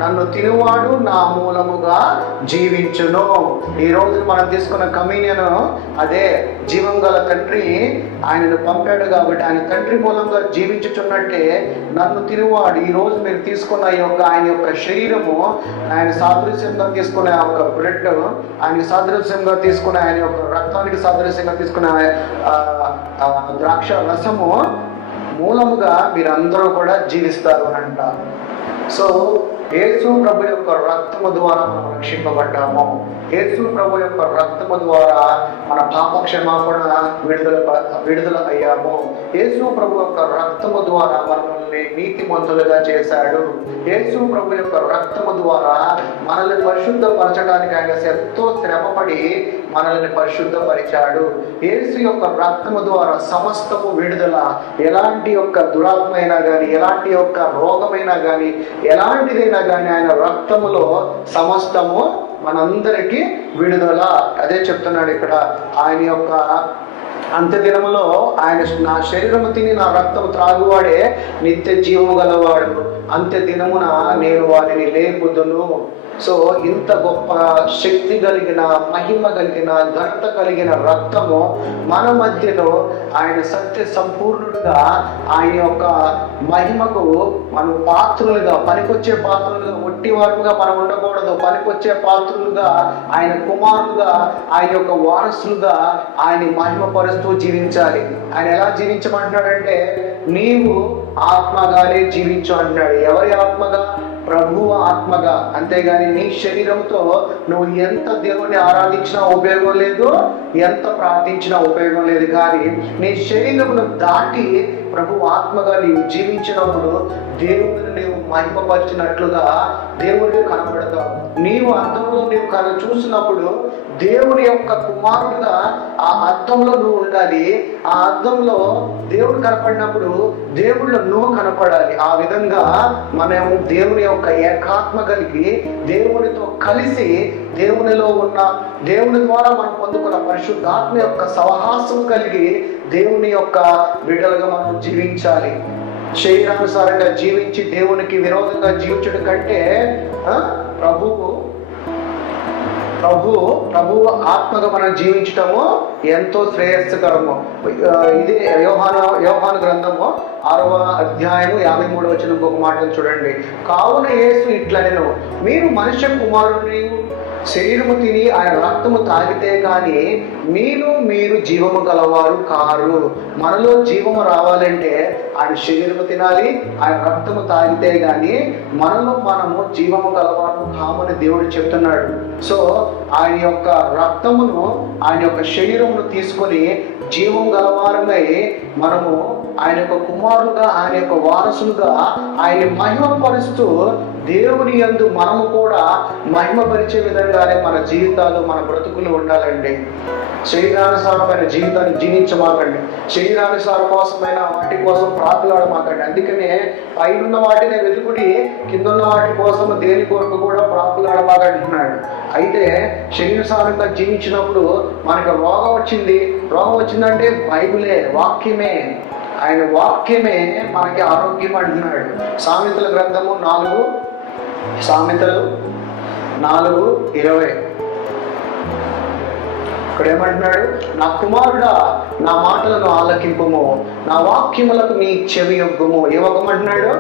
నన్ను తినువాడు నా మూలముగా జీవించును. ఈ రోజు మనం తీసుకున్న కమ్యూనియన్ అదే. జీవం గల తండ్రి ఆయనను పంపాడు కాబట్టి ఆయన తండ్రి మూలంగా జీవించుచున్నట్టే నన్ను తినువాడు. ఈ రోజు మీరు తీసుకున్న ఆయన యొక్క శరీరము, ఆయన సాదృశ్యంగా తీసుకునే ఒక బ్రెడ్, ఆయన సాదృశ్యంగా తీసుకునే ఆయన యొక్క రక్తానికి సాదృశ్యంగా తీసుకునే ద్రాక్ష రసము మూలముగా మీరందరూ కూడా జీవిస్తారు అంట. సో యేసు ప్రభు యొక్క రక్తము ద్వారా మనం రక్షింపబడ్డాము. యేసు ప్రభు యొక్క రక్తము ద్వారా మన పాప క్షమాపణ విడుదల అయ్యాము. యేసు ప్రభు యొక్క రక్తము ద్వారా మనల్ని నీతిమంతులుగా చేశాడు. యేసు ప్రభు యొక్క రక్తము ద్వారా మనల్ని పరిశుద్ధపరచడానికి ఆయన ఎంతో శ్రమపడి మనల్ని పరిశుద్ధపరిచాడు. యేసు యొక్క రక్తము ద్వారా సమస్తము విడుదల. ఎలాంటి యొక్క దురాత్మ అయినా కానీ, ఎలాంటి యొక్క రోగమైనా కానీ, ఎలాంటిదైనా కానీ ఆయన రక్తములో సమస్తము మనందరికీ విడుదల. అదే చెప్తున్నాడు ఇక్కడ. ఆయన యొక్క అంత్య దినములో ఆయన నా శరీరము తిని నా రక్తము త్రాగువాడే నిత్య జీవము గలవాడు. అంత్య దినమున నేను వారిని లేపుదును. సో ఇంత గొప్ప శక్తి కలిగిన, మహిమ కలిగిన, ఘనత కలిగిన రక్తము మన మధ్యలో ఆయన సత్య సంపూర్ణుడుగా ఆయన యొక్క మహిమకు మనం పాత్రులుగా, పనికొచ్చే పాత్రులుగా, ఒట్టి వారుగా మనం ఉండకూడదు. పనికొచ్చే పాత్రులుగా, ఆయన కుమారులుగా, ఆయన యొక్క వారసులుగా ఆయన మహిమపరుస్తూ జీవించాలి. ఆయన ఎలా జీవించమంటున్నాడంటే నీవు ఆత్మగానే జీవించు అంటున్నాడు. ఎవరి ఆత్మగా? ప్రభువు ఆత్మగా. అంతేగాని నీ శరీరంతో నువ్వు ఎంత దేవుణ్ణి ఆరాధించినా ఉపయోగం లేదు, ఎంత ప్రార్థించినా ఉపయోగం లేదు. కానీ నీ శరీరమును దాటి ప్రభు ఆత్మగా నీవు జీవించినప్పుడు దేవుడిని నీవు మహిమపరిచినట్లుగా దేవుడిని కనబడతావు. నీవు అద్దంలో నీవు చూసినప్పుడు దేవుని యొక్క కుమారుడుగా ఆ అద్దంలో నువ్వు ఉండాలి. ఆ అద్దంలో దేవుడు కనపడినప్పుడు దేవుడిలో నువ్వు కనపడాలి. ఆ విధంగా మనం దేవుని యొక్క ఏకాత్మ కలిగి దేవునితో కలిసి దేవునిలో ఉన్న దేవుని ద్వారా మనం పొందుకున్న పరిశుద్ధాత్మ యొక్క సహవాసం కలిగి దేవుని యొక్క బిడ్డలుగా మనం జీవించాలి. శరీరానుసారంగా జీవించి దేవునికి విరోధంగా జీవించడం కంటే ప్రభు ఆత్మగా మనం జీవించటము ఎంతో శ్రేయస్కరము. ఇది యోహాను గ్రంథము 6వ అధ్యాయము 53వ వచనం ఒక మాటను చూడండి. కావున యేసు ఇట్లనెను, మీరు మనుష్య కుమారుని శరీరము తిని ఆయన రక్తము తాగితే కానీ మీరు జీవము గలవారు కారు. మనలో జీవము రావాలంటే ఆయన శరీరము తినాలి, ఆయన రక్తము తాగితే కానీ మనము జీవము గలవారు కామని దేవుడు చెప్తున్నాడు. సో ఆయన యొక్క రక్తమును, ఆయన యొక్క శరీరమును తీసుకొని జీవం గలవారమై మనము ఆయన యొక్క కుమారులుగా, ఆయన యొక్క వారసులుగా ఆయన మహిమపరుస్తూ దేవుని యందు మనము కూడా మహిమపరిచే విధంగానే మన జీవితాలు, మన బ్రతుకులు ఉండాలండి. శరీరానుసారమైన జీవితాన్ని జీవించమాకండి. శరీరానుసార కోసమైన వాటి కోసం ప్రాకులాడమాకండి. అందుకనే పైనున్న వాటినే వెతుకుడి, కిందున్న వాటి కోసం దేని కొరకు కూడా ప్రాకులాడమాకంటున్నాడు. అయితే శరీరానుసారంగా జీవించినప్పుడు మనకు రోగం వచ్చింది. రోగం వచ్చిందంటే బైబిలే, వాక్యమే, ఆయన వాక్యమే మనకి ఆరోగ్యం అంటున్నాడు. సామెతల గ్రంథము 4:20 ఇక్కడ ఏమంటున్నాడు? నా కుమారుడా, నా మాటలను ఆలకింపుము, నా వాక్యములకు నీ చెవి యొగ్గుము. ఏమొగ్గమంటున్నాడు?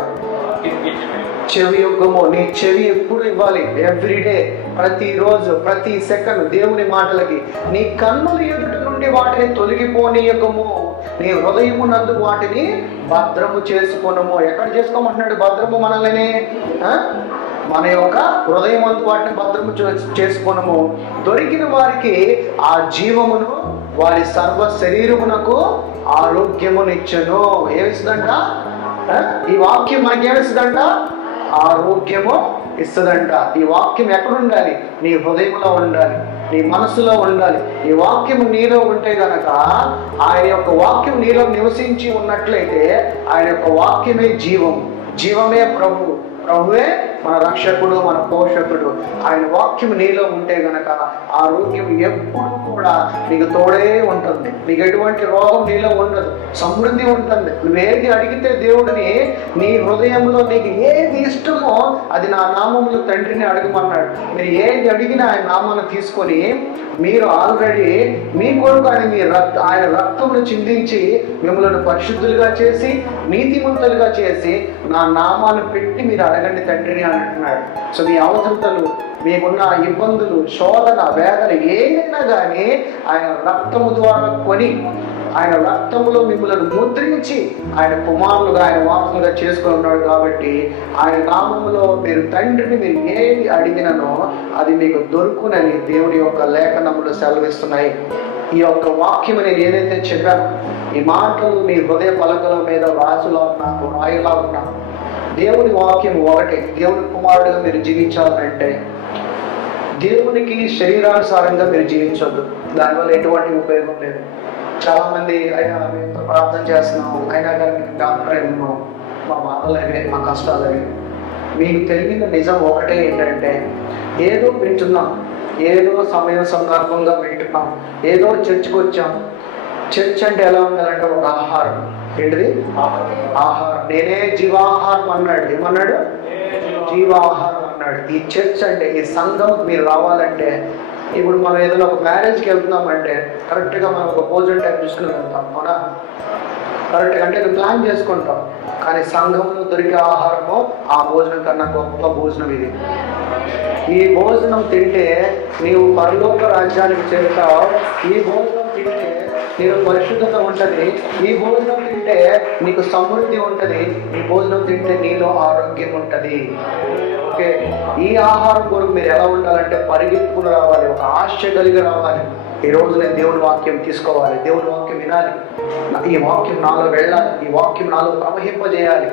చెవి యొగ్గము. నీ చెవి ఎప్పుడు ఇవ్వాలి? ఎవ్రీడే, ప్రతిరోజు, ప్రతి సెకండ్ దేవుని మాటలకి. నీ కన్నుల ఎదుట నుండి వాటిని తొలగిపోనీయకము, నీ హృదయమునందు వాటిని భద్రము చేసుకొనుము. ఎక్కడ చేసుకోమంటున్నాడు భద్రము? మనల్ని మన యొక్క హృదయమందు వాటిని భద్రము చేసుకొనుము. దొరికిన వారికి ఆ జీవమును, వారి సర్వ శరీరమునకు ఆరోగ్యమునిచ్చును. ఏమిస్తుందంట? ఈ వాక్యం మనకేమిస్తుందంట? ఆరోగ్యము ఇస్తుందంట. ఈ వాక్యం ఎక్కడ ఉండాలి? నీ హృదయంలో ఉండాలి, నీ మనసులో ఉండాలి. ఈ వాక్యం నీలో ఉంటే గనక, ఆయన యొక్క వాక్యం నీలో నివసించి ఉన్నట్లయితే, ఆయన యొక్క వాక్యమే జీవం, జీవమే ప్రభువు, ప్రభువే మన రక్షకుడు, మన పోషకుడు. ఆయన వాక్యం నీలో ఉంటే గనక ఆరోగ్యం ఎప్పుడు కూడా నీకు తోడే ఉంటుంది. నీకు ఎటువంటి రోగం నీలో ఉండదు, సమృద్ధి ఉంటుంది. నువ్వేది అడిగితే దేవుడిని, నీ హృదయంలో నీకు ఏది ఇష్టమో అది నా నామములో తండ్రిని అడగమన్నాడు. మీరు ఏది అడిగినా ఆయన నామాన్ని తీసుకొని, మీరు ఆల్రెడీ మీ కొరకు ఆయన రక్తమును చిందించి మిమ్మల్ని పరిశుద్ధులుగా చేసి, నీతిమంతులుగా చేసి, నా నామాన్ని పెట్టి మీరు అడగండి తండ్రిని అంటున్నాడు. సో మీ అవసరతలు, మీకున్న ఇబ్బందులు, శోధన, వేదన ఏదైనా కానీ ఆయన రక్తము ద్వారా కొని, ఆయన రక్తములో మిమ్మల్ని ముద్రించి ఆయన కుమారులుగా, ఆయన వారసులుగా చేసుకుని ఉన్నాడు. కాబట్టి ఆయన నామములో మీరు తండ్రిని మీరు ఏది అడిగిననో అది మీకు దొరుకునని దేవుని యొక్క లేఖనములు సెలవిస్తున్నాయి. ఈ యొక్క వాక్యం నేను ఏదైతే చెప్పాను, ఈ మాటలు మీ హృదయ పలకల మీద రాసులా ఉన్నా, రాయులా ఉన్నా, దేవుని వాక్యం ఒకటే. దేవుని కుమారుడిగా మీరు జీవించాలంటే దేవునికి శరీరానుసారంగా మీరు జీవించొద్దు. దానివల్ల ఎటువంటి ఉపయోగం లేదు. చాలా మంది అయినా మేము ప్రార్థన చేస్తున్నాము, అయినా కానీ డాక్టర్ ఏమో, మా బాధలు అవే, మా కష్టాలు అవే. మీకు తెలియని నిజం ఒకటే ఏంటంటే, ఏదో వింటున్నాం, ఏదో సమయం సందర్భంగా వింటున్నాం, ఏదో చర్చికి వచ్చాం. చర్చ్ అంటే ఎలా ఉండాలంటే ఒక ఆహారం. ఏంటిది? ఆహారం. నేనే జీవాహారం అన్నాడు. ఏమన్నాడు? జీవాహారం అన్నాడు. ఈ చర్చ్ అంటే, ఈ సంఘం మీరు రావాలంటే, ఇప్పుడు మనం ఏదైనా ఒక మ్యారేజ్కి వెళ్తున్నామంటే కరెక్ట్గా మనం ఒక భోజనం టైం చూసుకుని వెళ్తాం, అవునా? కరెక్ట్గా అంటే ప్లాన్ చేసుకుంటాం. కానీ సంఘంలో దొరికే ఆహారము ఆ భోజనం కన్నా గొప్ప భోజనం ఇది. ఈ భోజనం తింటే నీవు పరలోక రాజ్యానికి చేరుతావు. ఈ భోజనం తింటే నీకు పరిశుద్ధత ఉంటుంది. ఈ భోజనం తింటే నీకు సమృద్ధి ఉంటుంది. ఈ భోజనం తింటే నీలో ఆరోగ్యం ఉంటుంది. ఓకే, ఈ ఆహారం కొరకు మీరు ఎలా ఉండాలంటే పరిగెత్తుకుని రావాలి, ఒక ఆశ కలిగి రావాలి. ఈ రోజు నేను దేవుని వాక్యం తీసుకోవాలి, దేవుని వాక్యం వినాలి, ఈ వాక్యం నాలో వెళ్ళాలి, ఈ వాక్యం నాలో ప్రవహింపజేయాలి.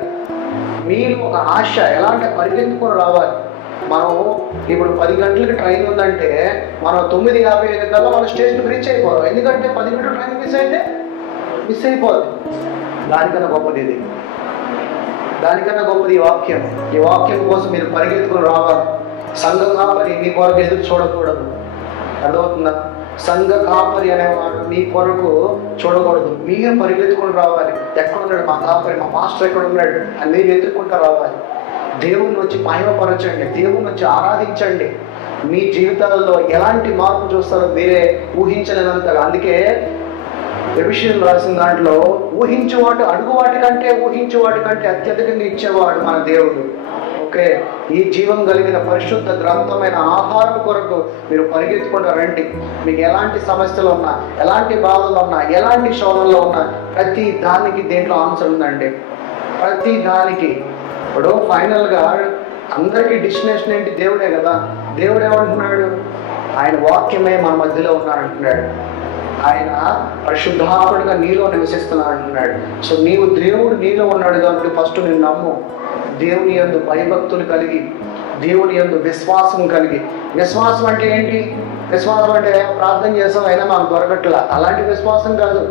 మీరు ఒక ఆశ ఎలా అంటే పరిగెత్తుకుని రావాలి. మనం ఇప్పుడు 10 గంటలకి ట్రైన్ ఉందంటే మనం 9:55 కల్లా మన స్టేషన్కి రీచ్ అయిపోవాలి. ఎందుకంటే 10 గంటల ట్రైన్ మిస్ అయిపోదు. దానికన్నా గొప్పది ఇది, దానికన్నా గొప్పది ఈ వాక్యం. ఈ వాక్యం కోసం మీరు పరిగెత్తుకుని రావాలి. సంఘ కాపరి మీ కొరకు ఎదురు చూడకూడదు. అర్థమవుతుందా? సంఘ కాపరి అనేవాడు మీ కొరకు చూడకూడదు. మీరు పరిగెత్తుకుని రావాలి. ఎక్కడ ఉన్నాడు మా కాపరి, మా మాస్టర్ ఎక్కడ ఉన్నాడు అని మీరు ఎదుర్కొంటూ రావాలి. దేవుని వచ్చి మహిమపరచండి, దేవుని వచ్చి ఆరాధించండి. మీ జీవితాలలో ఎలాంటి మార్పు చూస్తారో మీరే ఊహించలేనంతగా. అందుకే ఎఫెసీయులు రాసిన దాంట్లో అడుగు వాటి కంటే అత్యధికంగా ఇచ్చేవాడు మన దేవుడు. ఓకే, ఈ జీవం కలిగిన పరిశుద్ధ గ్రంథమైన ఆహారం కొరకు మీరు పరిగెత్తుకుంటూ రండి. మీకు ఎలాంటి సమస్యలు ఉన్నా, ఎలాంటి బాధలు ఉన్నా, ఎలాంటి శోధనలో ఉన్నా ప్రతి దానికి దీంట్లో ఆన్సర్ ఉందండి. ప్రతి దానికి. ఇప్పుడు ఫైనల్గా అందరికీ డెస్టినేషన్ ఏంటి? దేవుడే కదా. దేవుడు ఏమంటున్నాడు? ఆయన వాక్యమే మన మధ్యలో ఉన్నాడంటున్నాడు. ఆయన పరిశుద్ధాత్ముడిగా నీలో నివసిస్తున్నాడు అంటున్నాడు. సో దేవుడు నీలో ఉన్నాడు కాబట్టి ఫస్ట్ నేను నమ్ము. దేవుని యందు భయభక్తులు కలిగి, దేవుని యందు విశ్వాసం కలిగి. విశ్వాసం అంటే ఏంటి? విశ్వాసం అంటే ప్రార్థన చేసాం అయినా మాకు దొరకట్లా, అలాంటి విశ్వాసం కాదు.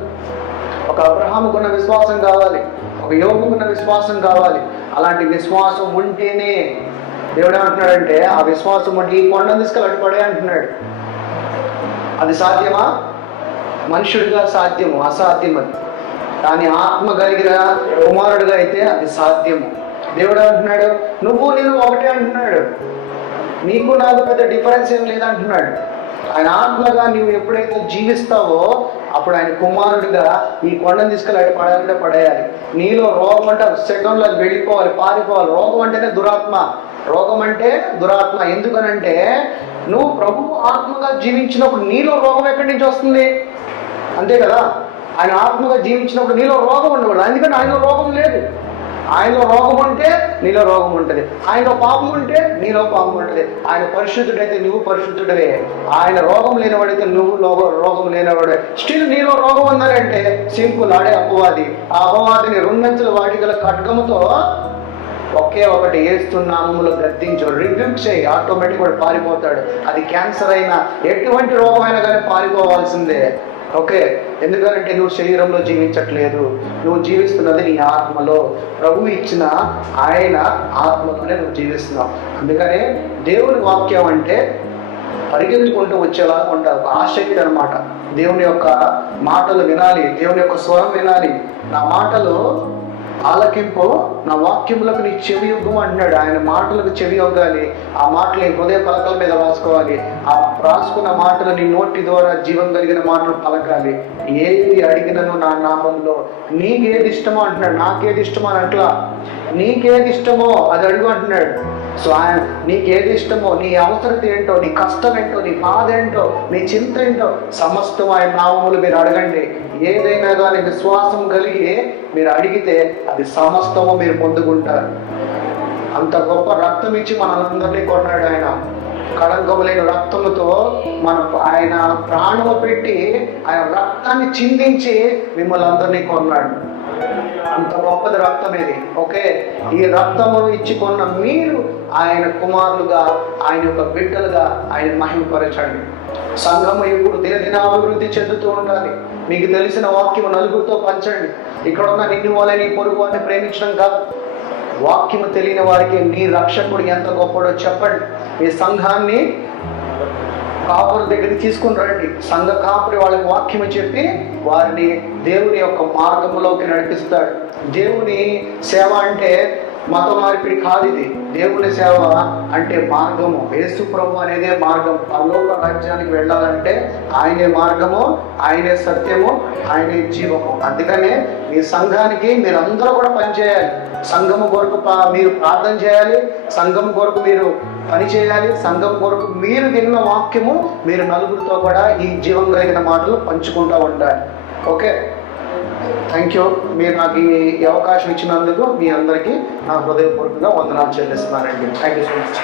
ఒక అబ్రహాముకున్న విశ్వాసం కావాలి, ఒక యోగుకున్న విశ్వాసం కావాలి. అలాంటి విశ్వాసం ఉంటేనే దేవుడు ఏమంటున్నాడంటే ఆ విశ్వాసం అంటే ఈ కొండను తీసుకెళ్ళి పడే అంటున్నాడు. అది సాధ్యమా? మనుషుడిగా సాధ్యము, అసాధ్యం అది. కానీ ఆత్మ కలిగిన కుమారుడిగా అయితే అది సాధ్యము. దేవుడు అంటున్నాడు నువ్వు నేను ఒకటే అంటున్నాడు. నీకు నాకు పెద్ద డిఫరెన్స్ ఏం లేదంటున్నాడు. ఆయన ఆత్మగా నువ్వు ఎప్పుడైతే జీవిస్తావో అప్పుడు ఆయన కుమారుడిగా ఈ కొండను తీసుకెళ్ళి అటు పడాలంటే పడేయాలి. నీలో రోగం అంటే సెకండ్లో అది వెళ్ళిపోవాలి, పారిపోవాలి. రోగం అంటేనే దురాత్మ, రోగం అంటే దురాత్మ. ఎందుకనంటే నువ్వు ప్రభు ఆత్మగా జీవించినప్పుడు నీలో రోగం ఎక్కడి నుంచి వస్తుంది? అంతే కదా. ఆయన ఆత్మగా జీవించినప్పుడు నీలో రోగం ఉండకూడదు. ఎందుకంటే ఆయనలో రోగం లేదు. ఆయనలో రోగం ఉంటే నీలో రోగం ఉంటుంది. ఆయనలో పాపం ఉంటే నీలో పాపం ఉంటుంది. ఆయన పరిశుద్ధుడైతే నువ్వు పరిశుద్ధుడవే. ఆయన రోగం లేనివాడైతే నువ్వు రోగం లేనివాడే. స్టిల్ నీలో రోగం ఉందంటే సింపుల్, ఆడే అపవాది. ఆ అపవాదిని రెండంచుల వాటి గల ఖడ్గముతో ఒకే ఒకటి ఏస్తున్నాములో గద్దించు, రిబ్యూక్ చేయి, ఆటోమేటిక్ వాడు పారిపోతాడు. అది క్యాన్సర్ అయినా ఎటువంటి రోగమైనా కానీ పారిపోవాల్సిందే. ఓకే, ఎందుకంటే నువ్వు శరీరంలో జీవించట్లేదు, నువ్వు జీవిస్తున్నది నీ ఆత్మలో. ప్రభు ఇచ్చిన ఆయన ఆత్మలోనే నువ్వు జీవిస్తున్నావు. అందుకనే దేవుని వాక్యం అంటే పరిగెత్తుకుంటూ వచ్చేలాగా ఉంటావు, ఆసక్తి అనమాట. దేవుని యొక్క మాటలు వినాలి, దేవుని యొక్క స్వరం వినాలి. నా మాటలు ఆలకింపు, నా వాక్యములకు నీ చెవి యొగ్గము అంటున్నాడు. ఆయన మాటలకు చెవి యొగ్గాలి. ఆ మాటలు నీ హృదయ పలకల మీద రాసుకోవాలి. ఆ రాసుకున్న మాటలు నీ నోటి ద్వారా జీవం కలిగిన మాటలు పలకాలి. ఏది అడిగినను నా నామంలో. నీకేది ఇష్టమో అంటున్నాడు, నాకేది ఇష్టమో అని అట్లా. నీకేది ఇష్టమో అది అడుగు అంటున్నాడు. సో ఆయన నీకేది ఇష్టమో, నీ అవసరత ఏంటో, నీ కష్టం ఏంటో, నీ బాధ ఏంటో, నీ చింత ఏంటో సమస్తం ఆయన నామములు మీరు అడగండి. ఏదైనా కానీ విశ్వాసం కలిగి మీరు అడిగితే అది సమస్తము మీరు పొందుకుంటారు. అంత గొప్ప రక్తం ఇచ్చి మనందరినీ కొన్నాడు ఆయన. కళంకము లేని రక్తముతో ఆయన ప్రాణము పెట్టి ఆయన రక్తాన్ని చిందించి మిమ్మల్ని అందరినీ కొన్నాడు. అంత గొప్పది రక్తం ఇది. ఓకే, ఈ రక్తము ఇచ్చి కొన్న మీరు ఆయన కుమారులుగా, ఆయన యొక్క బిడ్డలుగా ఆయన మహిమపరచండి. సంఘము ఇప్పుడు దినదిన అభివృద్ధి చెందుతూ ఉండాలి. మీకు తెలిసిన వాక్యము నలుగురితో పంచండి. ఇక్కడ ఉన్న నిన్ను వాళ్ళని నీ పొరుగు వారిని ప్రేమించడం కాదు. వాక్యము తెలియని వారికి నీ రక్షకుడు ఎంత గొప్పడో చెప్పండి. మీ సంఘాన్ని కాపుల దగ్గరికి తీసుకుని రండి. సంఘ కాపురి వాళ్ళకి వాక్యము చెప్పి వారిని దేవుని యొక్క మార్గంలోకి నడిపిస్తాడు. దేవుని సేవ అంటే మత మార్పిడి కాదు. ఇది దేవుని సేవ అంటే మార్గము. యేసు ప్రభు అనేదే మార్గం. పరలోక రాజ్యానికి వెళ్ళాలంటే ఆయనే మార్గము, ఆయనే సత్యము, ఆయనే జీవము. అందుకనే మీ సంఘానికి మీరందరూ కూడా పనిచేయాలి. సంఘము కొరకు మీరు ప్రార్థన చేయాలి, సంఘం కొరకు మీరు పని చేయాలి, సంఘం కొరకు మీరు విన్న వాక్యము మీరు నలుగురితో కూడా ఈ జీవం కలిగిన మాటలు పంచుకుంటూ ఉండాలి. Okay, thank you. మీరు నాకు ఈ అవకాశం ఇచ్చినందుకు మీ అందరికీ నా హృదయపూర్వకంగా వందనాలు చెల్లిస్తున్నానండి. Thank you so much.